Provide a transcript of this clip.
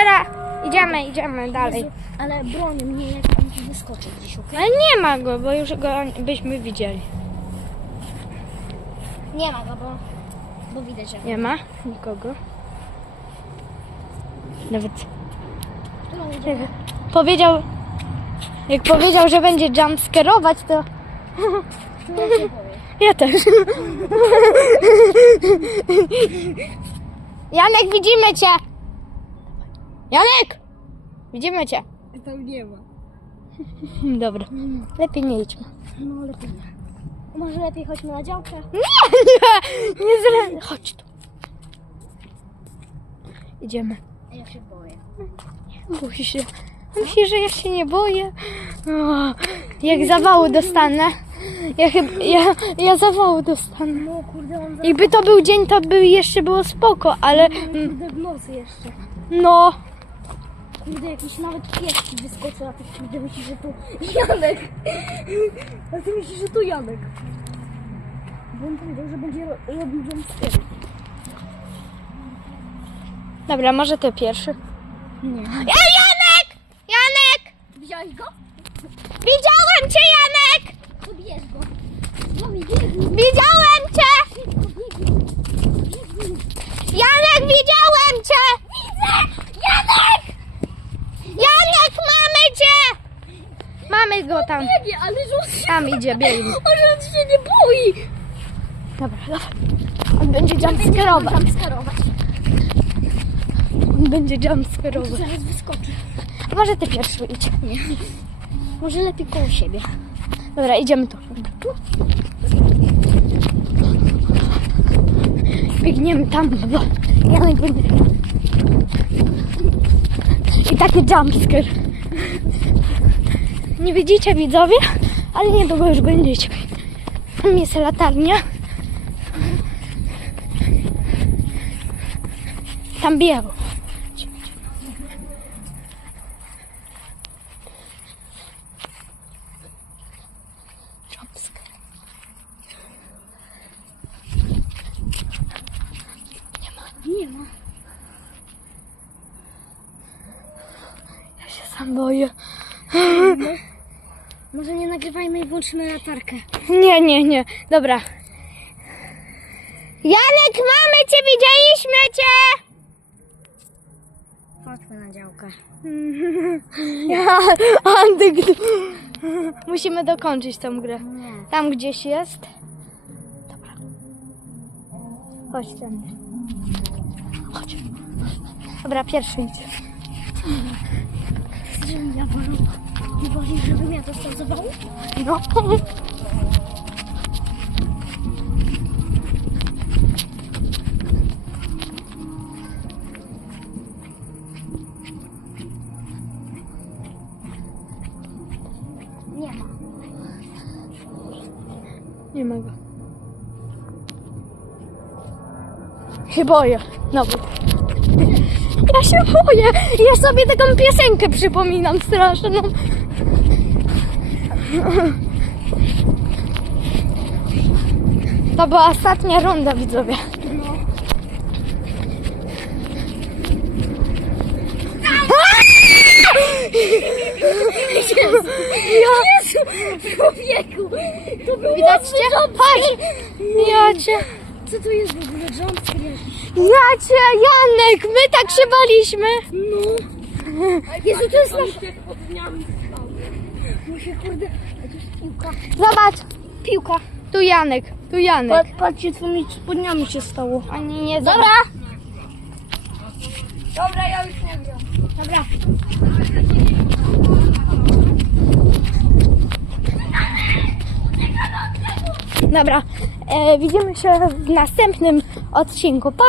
Teraz idziemy, idziemy dalej. Ale broni mnie, jak on wyskoczy gdzieś, okej? Ale nie ma go, bo już go byśmy widzieli. Nie ma go, bo, bo widać, że... Nie ma nikogo. Nawet idziemy? powiedział, jak powiedział, że będzie jumpscarować, to ja też. Janek, widzimy cię! Janek! Widzimy cię. Tam nie ma. Dobra, lepiej nie idźmy. No lepiej nie. Może lepiej chodźmy na działkę? Nie, nie, nie zre... Chodź tu. Idziemy. Ja się boję. Bój się. Myślisz, że ja się nie boję? O, jak zawału dostanę. Ja chyba, ja, ja zawału dostanę. No kurde, on. Jakby to był dzień, to by jeszcze było spoko, ale mm, Kurde w nocy jeszcze. no, Kurde, jakiś nawet pies ci wyskoczył, a ty kurde myślisz, że tu Janek. A ty myślisz, że tu Janek. Bo on powiedział, że będzie ro- robił jumpscare. dobra, może ty pierwszy. Nie. Ja, Janek! Janek! Widziałeś go? Widziałem cię, Janek! To bierz go. No mi Widziałem cię! szybko biegnij. Biegnij. Janek, widziałem cię! Widzę! Janek! Janek, mamy cię! Mamy go tam. Biegnie, ale że. Tam idzie, biegnie. O, że on się nie boi. Dobra, dobra. On będzie jumpscarować. On będzie jumpscarować. Zaraz wyskoczy. Może ty pierwszy idź. Może lepiej koło siebie. Dobra, idziemy tu. Biegniemy tam, bo Janek będzie... I taki jumpscare. Nie widzicie widzowie? Ale niedługo już będziecie. Tam jest latarnia. Tam. Jumpscare. Nie ma. Ja się boję. Może nie nagrywajmy i włączymy latarkę. Nie, nie, nie. Dobra. Janek, mamy cię, widzieliśmy cię! Chodźmy na działkę. Ja, Antyk. Musimy dokończyć tą grę. Nie. Tam gdzieś jest. Dobra. Chodź tam. Chodź. Dobra, pierwszy idź. Żebym ja wolał. Nie wolisz, żebym ja dostał zawału? No. Nie ma. Nie ma go. Się boję. Bo... Ja się boję. Ja sobie taką piosenkę przypominam straszną. To była ostatnia runda, widzowie. No. Jezu, człowieku! To był Widać cię? Chodź! Ja cię... Co to jest w ogóle? Jumpscare jakiś? Ja cię, Janek! My tak się baliśmy! No. Jezu, to jest nasz... Muszę, kurde... A to jest piłka. Zobacz! Piłka. Tu Janek, tu Janek. patrzcie, co mi spodniami się stało. Ani nie Dobra. Dobra, ja już nie wiem. Dobra. Dobra, widzimy się w następnym odcinku. Pa!